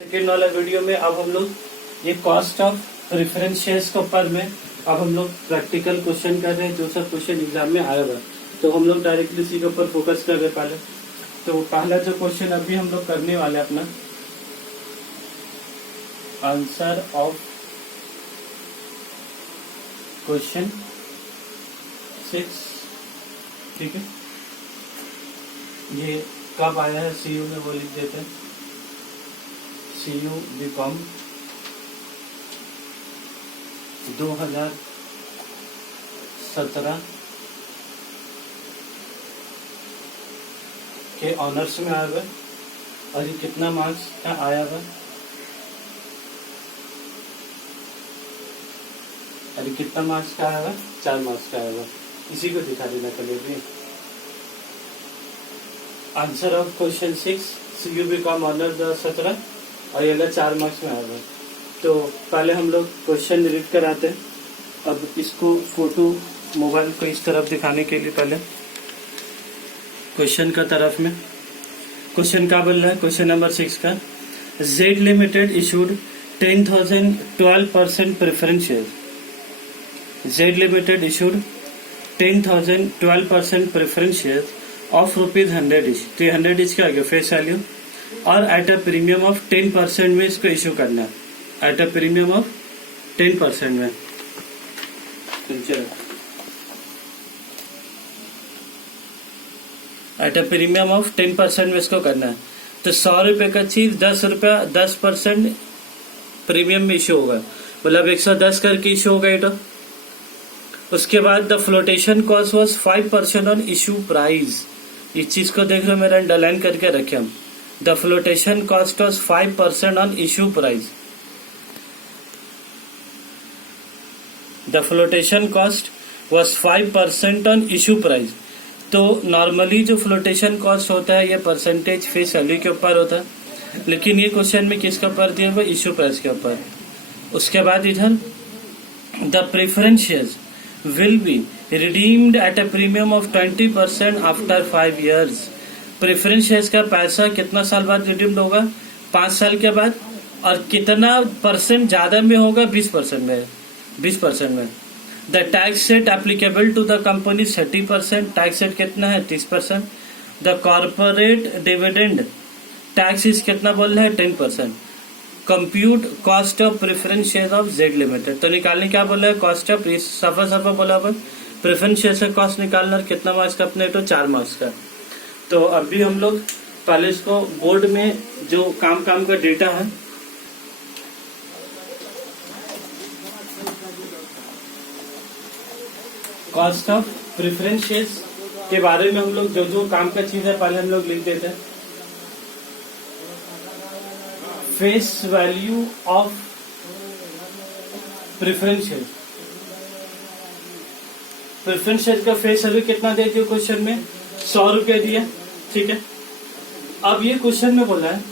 Second वाला video में अब हम लोग ये कॉस्ट ऑफ प्रेफरेंस शेयर्स के ऊपर में अब हम लोग प्रैक्टिकल क्वेश्चन कर रहे हैं, जो सब क्वेश्चन एग्जाम में आया हुआ है। तो हम लोग डायरेक्टली इसी के ऊपर फोकस कर रहे पहले। तो पहला जो क्वेश्चन अभी हम लोग करने वाले अपना आंसर ऑफ क्वेश्चन 6, ठीक है। ये कब आया है सीयू में वो लिख देते हैं। सीयू बीकॉम 2017 के ऑनर्स में आया हुआ है। और ये कितना मार्क्स का आया हुआ है? अरे कितना मार्क्स का आया हुआ? 4 मार्क्स का आया हुआ। इसी को दिखा देना कल भी। Answer of question 6 CU BCom honour 2017 और ये 4 मार्क्स में आया हुआ। तो पहले हम लोग क्वेश्चन रीड कराते हैं। अब इसको फोटो मोबाइल को इस तरफ दिखाने के लिए पहले क्वेश्चन का तरफ में क्वेश्चन का बोल रहा है। क्वेश्चन नंबर 6 का Z limited issued 10,012% preference share. Z limited issued 10,012% preference share of ₹100 etch. तो 100 इच का आ गया फेस वैल्यू और एट अ प्रीमियम ऑफ 10% में इसको इशू करना है। एट अ प्रीमियम ऑफ 10% में एट अ प्रीमियम ऑफ 10% में इसको करना है। तो 100 रुपए का चीज 10 रुपया 10% प्रीमियम में इशू होगा, मतलब 110 करके इशू होगा ये। तो उसके बाद the flotation cost was 5% on issue price. इस चीज को देख रहे हो, मेरा अंडरलाइन करके रखे हम। The flotation cost was 5% on issue price. The flotation cost was 5% on issue price. तो नॉर्मली जो फ्लोटेशन कॉस्ट होता है ये परसेंटेज फेस वैल्यू के ऊपर होता है, लेकिन ये क्वेश्चन में किसके ऊपर दिया हुआ? इशू प्राइस के ऊपर। उसके बाद इधर the preference shares will be redeemed at a premium of 20% after 5 years। Preference shares का पैसा कितना साल बाद रिडीम्ड होगा? 5 साल के बाद। और कितना परसेंट ज्यादा में होगा? 20% में। 20% में। The tax rate applicable to the company 30%। Tax rate कितना है? 30%। द कॉर्पोरेट डिविडेंड टैक्स इस कितना बोल रहा है? 10%। Compute cost of preference share of Z limited. तो निकालने क्या बोला है? कॉस्ट ऑफ सफा बोला हुआ प्रेफरेंस शेयर से कॉस्ट निकालना। कितना मार्क्स का अपने? तो 4 मार्क्स का। तो अभी हम लोग पहले इसको बोर्ड में जो काम का डेटा है कॉस्ट ऑफ प्रेफरेंस शेयर्स के बारे में हम लोग जो काम का चीज है पहले हम लोग लिख देते हैं। Face value of preference share. Preference share का फेस वैल्यू कितना दे दिया क्वेश्चन में? 100 रुपया दिया, ठीक है। अब ये क्वेश्चन में बोला है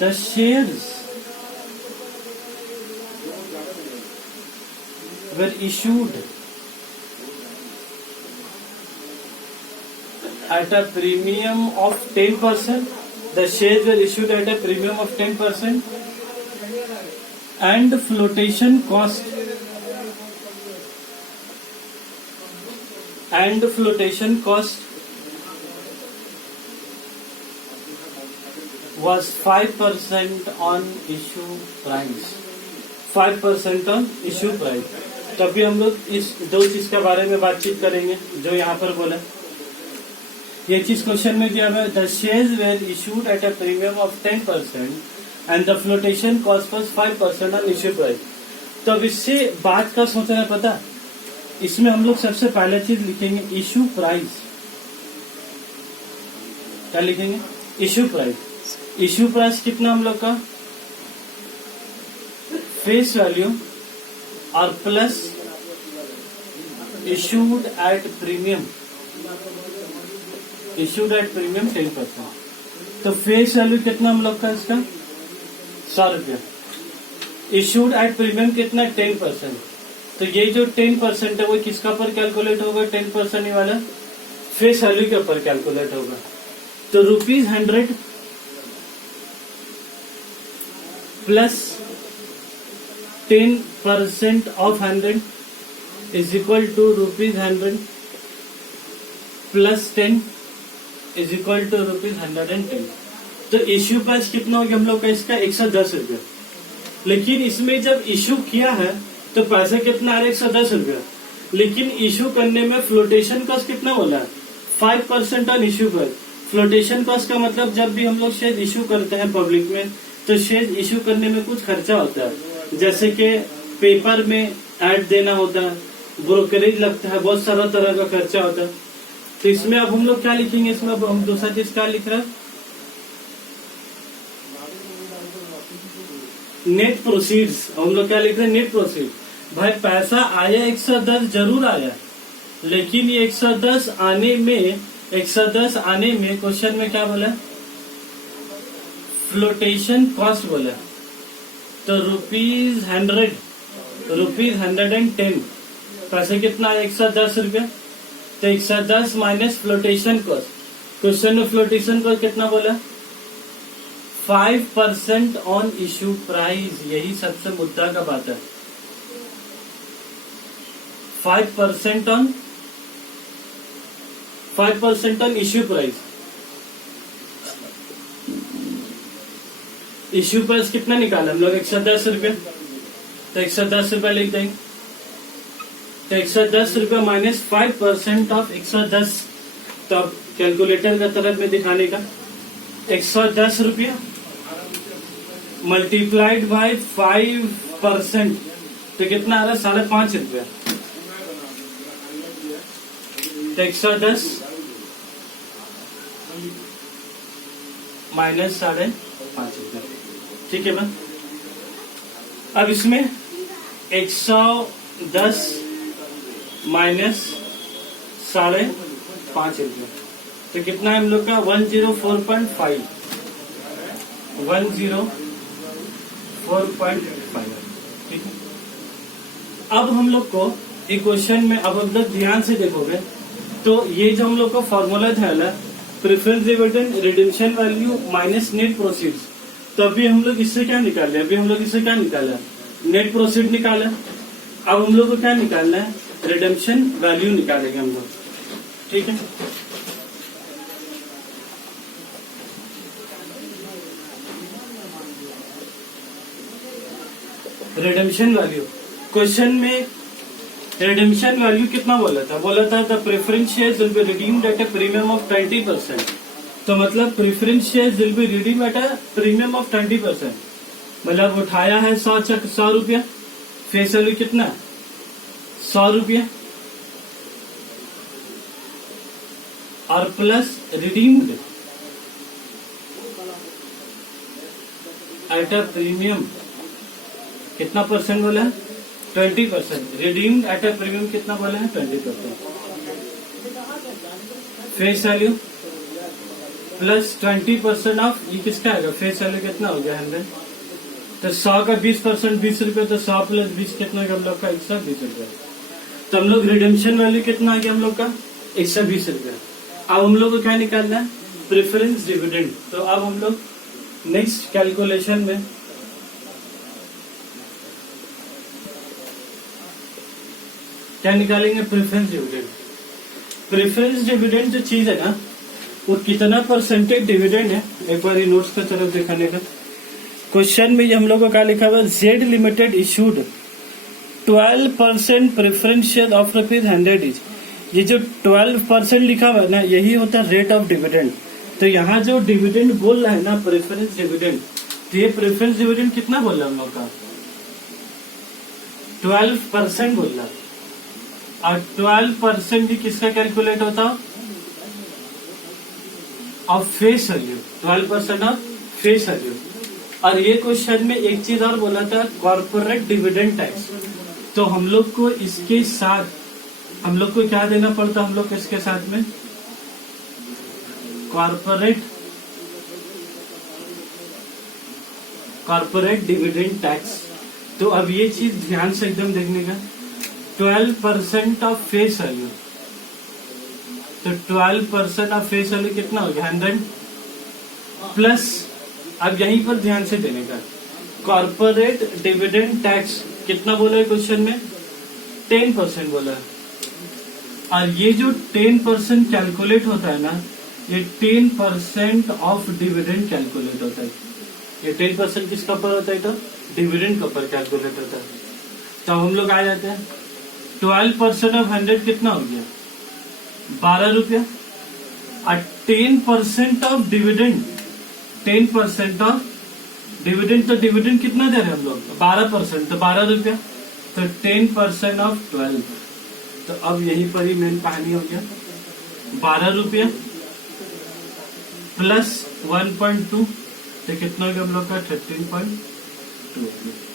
the shares were issued at a premium of 10%। The shares were issued at a premium of 10% and flotation cost was 5% on issue price। 5% on issue price। तभी हम लोग इस दो चीज के बारे में बातचीत करेंगे जो यहाँ पर बोला। ये चीज क्वेश्चन में दिया हुआ है the shares were issued at a premium of 10% and the flotation cost was 5% on issue price. तो अब इससे बात का सोचना है पता, इसमें हम लोग सबसे पहले चीज लिखेंगे इश्यू प्राइस। क्या लिखेंगे? Issue price. इश्यू प्राइस कितना हम लोग का? फेस वैल्यू और plus issued at premium. Issued at premium 10%। तो फेस वैल्यू कितना हम लोग का इसका? 100 रुपया। इशूड एट प्रीमियम कितना? 10%। तो ये जो 10% है वो किसका पर कैलकुलेट होगा? 10% ही वाला फेस वैल्यू के ऊपर कैलकुलेट होगा। तो ₹100 plus 10% of 100 is equal to ₹100 plus 10 is equal to ₹110। तो इश्यू प्राइस कितना हो गया हम लोग का इसका 110 रुपया। लेकिन इसमें जब इश्यू किया है तो पैसा कितना आ रहा है 110 रुपया, लेकिन इश्यू करने में फ्लोटेशन कॉस्ट कितना बोला है 5% on issue price. Flotation cost का मतलब जब भी हम लोग शेयर इश्यू करते हैं पब्लिक में तो शेयर इश्यू करने में कुछ खर्चा होता है, जैसे कि पेपर में ऐड देना होता है, ब्रोकरेज लगता है, बहुत सारा तरह का खर्चा होता है। तो इसमें अब हम लोग क्या लिखेंगे, इसमें अब हम दूसरा चीज क्या लिख रहे हैं, नेट प्रोसीड्स। हम लोग क्या लिख रहे हैं, नेट प्रोसीड। भाई पैसा आया 110 जरूर आया, लेकिन ये 110 आने में क्वेश्चन में क्या बोला, फ्लोटेशन कॉस्ट बोला। तो ₹110 पैसे कितना है 110 रुपया। तो 110 माइनस फ्लोटेशन कॉस्ट। क्वेश्चन में फ्लोटेशन कॉस्ट कितना बोला 5% ऑन इश्यू प्राइस। यही सबसे मुद्दा का बात है, 5% on issue price. Issue price कितना निकाला हम लोग 110 रुपया। तो 110 रुपया लिख देंगे। तो 110 रुपया माइनस 5% ऑफ 110। तो अब कैलकुलेटर का तरफ में दिखाने का 110 रुपया मल्टीप्लाइड बाय 5%, तो कितना आ रहा है 5.5 रुपया। तो 110 माइनस 5.5 रुपया, ठीक है मैम। अब इसमें 110 माइनस 5.5 रुपया, तो कितना है हम लोग का 104.5, 104.5, ठीक है। अब हम लोग को एक क्वेश्चन में, अब हम लोग ध्यान से देखोगे तो ये जो हम लोग का फॉर्मूला था preference dividend redemption value minus net proceeds. तो अभी हम लोग इससे क्या निकाले, नेट प्रोसीड निकाला। अब हम लोग को क्या निकालना है, रिडेम्पशन वैल्यू निकालेंगे हम लोग, ठीक है। रिडेम्पशन वैल्यू क्वेश्चन में रिडेम्पशन वैल्यू कितना बोला था the preference shares will be redeemed eight a premium of 20%। तो मतलब preference shares will be redeemed eight a premium of 20%, मतलब उठाया है 100 रुपया, फेस वैल्यू कितना 100 रुपया, और plus redeemed eight a premium कितना परसेंट बोला है 20%। रिडीम्ड एट अ प्रीमियम कितना बोला है 20%। फेस वैल्यू प्लस 20% ऑफ, ये किसका आएगा, फेस वैल्यू कितना हो गया 100। तो 100 का 20% 20 रुपये, तो 100 प्लस 20 कितना हम लोग का 120 रुपया। तो हम लोग रिडेम्पशन वैल्यू कितना आ गया हम लोग का 120 रुपया। अब हम लोग को क्या निकालना है, प्रेफरेंस डिविडेंड। तो अब हम लोग नेक्स्ट कैलकुलेशन में क्या निकालेंगे, प्रेफरेंस डिविडेंड। प्रेफरेंस डिविडेंड जो चीज है ना, वो कितना परसेंटेज डिविडेंड है, एक बार नोट्स का तरफ दिखाने का। क्वेश्चन में हम लोग को क्या लिखा हुआ है, Z limited issued 12% preference share of ₹100 etch. ये जो 12% लिखा हुआ है ना, यही होता है रेट ऑफ डिविडेंड। तो यहाँ जो डिविडेंड बोल रहा है ना प्रेफरेंस डिविडेंड, तो ये प्रेफरेंस डिविडेंड कितना बोल रहा है हम लोग का 12% बोल रहा है। और 12% भी किसका कैलकुलेट होता of face value, 12% of face value. और ये क्वेश्चन में एक चीज और बोला था, कॉर्पोरेट डिविडेंड टैक्स। तो हम लोग को इसके साथ हम लोग को क्या देना पड़ता, हम लोग इसके साथ में कॉर्पोरेट डिविडेंड टैक्स। तो अब ये चीज ध्यान से एकदम देखने का, 12% ऑफ फेस वैल्यू, तो 12% ऑफ फेस वैल्यू कितना हो गया 100 प्लस, अब यहीं पर ध्यान से देने का, कॉर्पोरेट डिविडेंड टैक्स कितना बोला है क्वेश्चन में? 10% बोला है। और ये जो 10% कैलकुलेट होता है ना, ये 10% ऑफ डिविडेंड कैलकुलेट होता है। ये 10% किसका ऊपर होता है? तो डिविडेंड के ऊपर कैलकुलेट होता है। तो हम लोग आ जाते हैं 12% ऑफ 100 कितना हो गया? 12 रुपया। और 10% ऑफ डिविडेंड, 10% ऑफ डिविडेंड, तो डिविडेंड कितना दे रहे हैं हम लोग? 12%, तो 12 रुपया। तो 10% ऑफ 12, तो अब यहीं पर ही मेन कहानी हो गया। 12 रुपया प्लस 1.2, तो कितना हो गया हम लोग का? 13.2।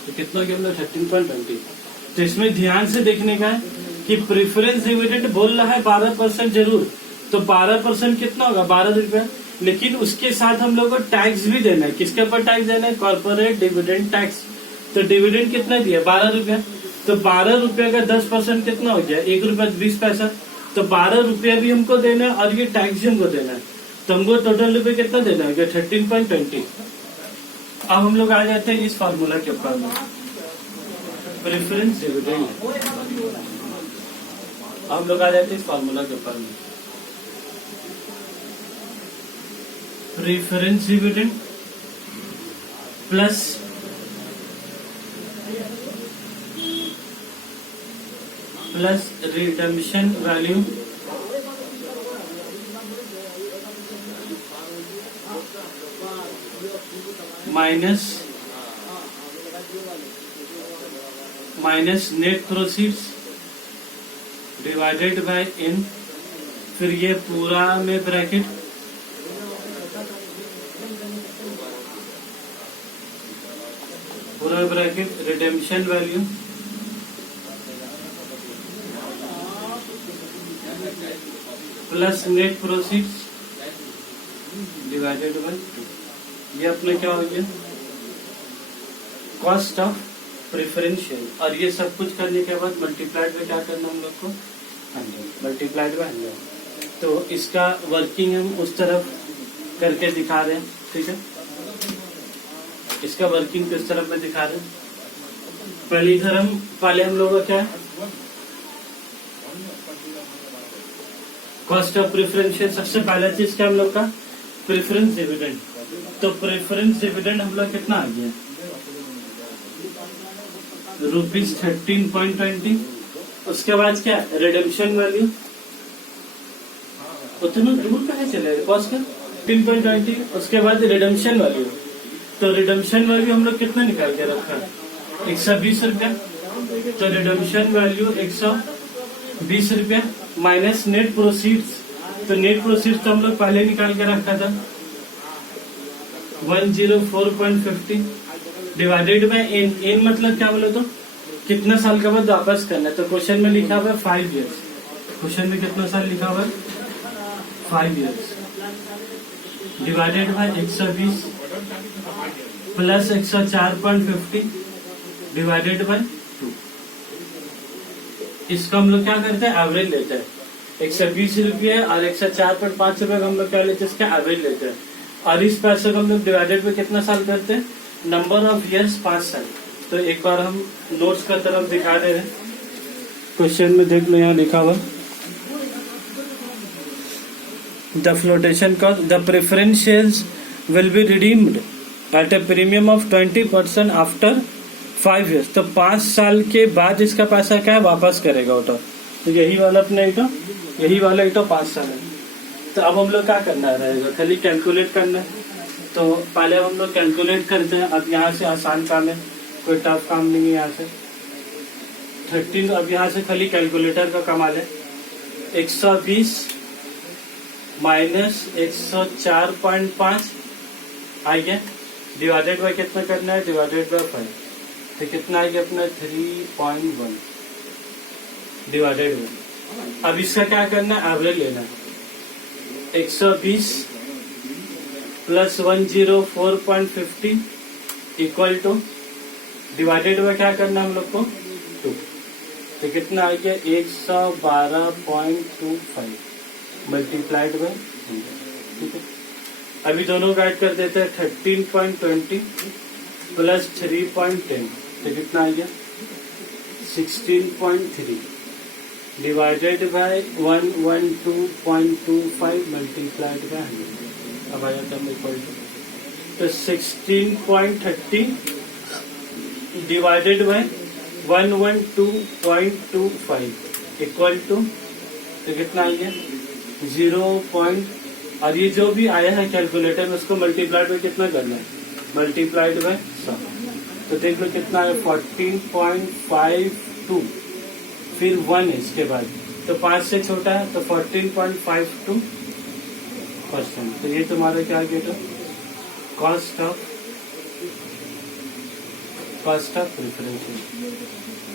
तो कितना हो गया हम लोग? 13.20। तो इसमें ध्यान से देखने का है कि प्रेफरेंस डिविडेंड बोल रहा है 12% जरूर, तो 12% कितना होगा? 12 रुपया। लेकिन उसके साथ हम लोग को टैक्स भी देना है। किसके ऊपर टैक्स देना है? Corporate dividend tax. तो डिविडेंड कितना दिया? 12 रुपया। तो 12 रुपया का 10% कितना हो गया? 1 रुपया 20 पैसा। तो 12 रुपया भी हमको देना है और ये टैक्स भी हमको देना है। तो हमको टोटल रुपये कितना देना है? 13.20। अब हम लोग आ जाते हैं इस फॉर्मूला के ऊपर में, प्रेफरेंस डिविडेंड। हम लोग आ जाते हैं इस फॉर्मूला के ऊपर में, preference dividend plus redemption value minus net proceeds divided by n, फिर ये पूरा में bracket redemption value plus net proceeds divided by 2। ये अपने क्या हो गया? Cost of preferential. और ये सब कुछ करने के बाद मल्टीप्लाइड में क्या करना हम लोग को? 100, मल्टीप्लाइड बाय 100। तो इसका वर्किंग हम उस तरफ करके दिखा रहे हैं, ठीक है? इसका वर्किंग किस तरफ में दिखा रहे हैं? पहले हम लोग का क्या है? Cost of preferential. सबसे पहला चीज क्या हम लोग का? Preference dividend. तो प्रेफरेंस डिविडेंड हम लोग कितना आ गया? ₹13.20। उसके बाद क्या? Redemption value. उतना दूर कहाँ चले कॉस्ट का? 13.20। उसके बाद रिडेम्पशन वैल्यू। तो रिडेम्पशन वैल्यू हम लोग कितना निकाल के रखा? 120 रुपया। तो रिडेम्पशन वैल्यू 120 रुपया माइनस नेट प्रोसीड्स। तो नेट प्रोसीड्स तो हम लोग पहले निकाल के रखा था 104.50 डिवाइडेड बाय n मतलब क्या बोले? तो कितना साल के बाद वापस करना है? तो क्वेश्चन में लिखा हुआ है 5 years। क्वेश्चन में कितना साल लिखा हुआ है? 5 years divided by 120 plus 104.50 divided by 2। इसका हम लोग क्या करते हैं? एवरेज लेते हैं। 120 रुपये और 104.5 रुपये का हम लोग क्या लेते हैं? इसका एवरेज लेते हैं। और इस पैसे को हम लोग डिवाइडेड में कितना साल करते हैं? नंबर ऑफ ईयर्स 5 साल। तो एक बार हम नोट्स का तरफ दिखा दे रहे हैं। क्वेश्चन में देख लो, यहाँ लिखा हुआ the flotation cost the preferentials will be redeemed at a premium of 20% after 5 years। तो 5 साल के बाद इसका पैसा क्या है? वापस करेगा ऑटो। तो यही वाला अपने इटो, यही वाला इटो 5 साल है। तो अब हम लोग क्या करना रहेगा? खाली कैलकुलेट करना है। तो पहले हम लोग कैलकुलेट करते हैं। अब यहाँ से आसान काम है, कोई टफ काम नहीं है। यहाँ से 13, अब यहाँ से खाली कैलकुलेटर का कमाल है। 120 माइनस 104.5 आ गया, डिवाइडेड बाय कितना करना है? Divided by 5। तो कितना आ गया अपना? 3.1 डिवाइडेड बाय। अब इसका क्या करना है? एवरेज लेना है। 120 plus 104.50 equal two divided by क्या करना है हम लोग को? 2। तो कितना आ गया? 112.25 मल्टीप्लाइड बाय 100, ठीक है? अभी दोनों का ऐड कर देते हैं। 13.20 प्लस 3.10 तो कितना आ गया 16.3 डिवाइडेड बाय 112.25 मल्टीप्लाइड बाय 100 अब आ जाता है इक्वल तो 16.30 डिवाइडेड बाय 112.25 इक्वल टू तो कितना आ गया 0. और ये जो भी आया है कैलकुलेटर में उसको मल्टीप्लाइड बाय कितना करना है मल्टीप्लाइड बाय 100 तो देख लो कितना है 14.52 फिर 1 है इसके बाद तो 5 से छोटा है तो 14.52%. तो ये तुम्हारा क्या गया था कॉस्ट ऑफ प्रेफरेंस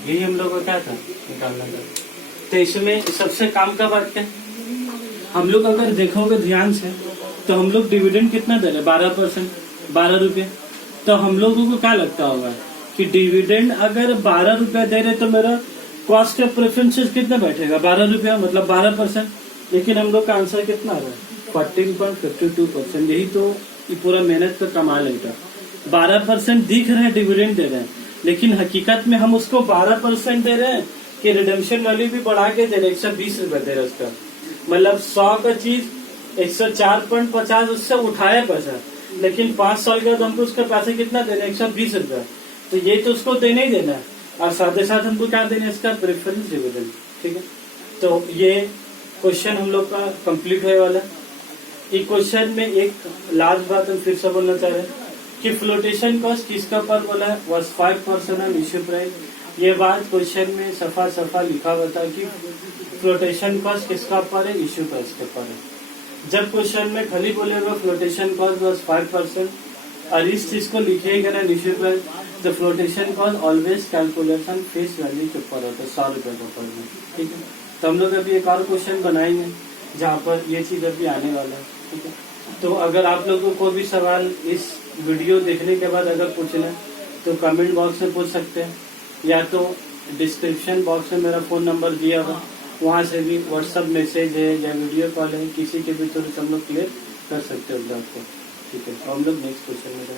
यही हम लोग को क्या था निकालना था. तो इसमें सबसे काम का बात क्या हम लोग अगर देखोगे ध्यान से तो हम लोग डिविडेंड कितना दे रहे 12% 12 रुपये. तो हम लोगों को क्या लगता होगा कि डिविडेंड अगर 12 रुपया दे रहे तो मेरा कॉस्ट ऑफ प्रेफरेंसेस कितना बैठेगा 12 रुपया मतलब 12%. लेकिन हम लोग का आंसर कितना आ रहा है 14.52%. यही तो ये पूरा मेहनत का कमाल है. 12% दिख रहा है डिविडेंड दे रहे हैं लेकिन हकीकत में हम उसको 12% दे रहे हैं कि रिडेम्पशन वैल्यू भी बढ़ा के दे रहे 120 रुपए दे रहे उसका मतलब 100 का चीज 104.50 उससे उठाया पैसा लेकिन 5 साल के बाद हमको उसका पैसा कितना देना 120 रुपया. तो ये तो उसको देना ही देना है और साथ ही साथ हमको क्या देना है इसका प्रेफरेंस डिविडेंड. ठीक है तो ये क्वेश्चन हम लोग का कंप्लीट होने वाला है. इस क्वेश्चन में एक लास्ट बात हम फिर से बोलना चाह रहे हैं कि फ्लोटेशन कॉस्ट किसका पर बोला है was 5% ऑन इश्यू प्राइस. ये बात क्वेश्चन में सफा लिखा हुआ था कि फ्लोटेशन कॉस्ट किसका पर है इश्यू प्राइस के पर है. जब क्वेश्चन में खाली बोलेगा फ्लोटेशन कॉस्ट was 5% और इस चीज को लिखिएगा ना इश्यू प्राइस तो flotation cost always calculation face value के ऊपर होता है 100 रुपए के ऊपर में. ठीक है तो हम लोग अभी एक और क्वेश्चन बनाएंगे जहाँ पर ये चीज अभी आने वाला है. ठीक है तो अगर आप लोगों को भी सवाल इस वीडियो देखने के बाद अगर पूछना है तो कमेंट बॉक्स में पूछ सकते हैं या तो डिस्क्रिप्शन बॉक्स में मेरा फोन नंबर दिया हुआ वहाँ से भी व्हाट्सएप मैसेज है या वीडियो कॉल है किसी के भी थ्रू हम लोग क्लियर कर सकते हो बात को. ठीक है तो हम लोग नेक्स्ट क्वेश्चन में जाएंगे.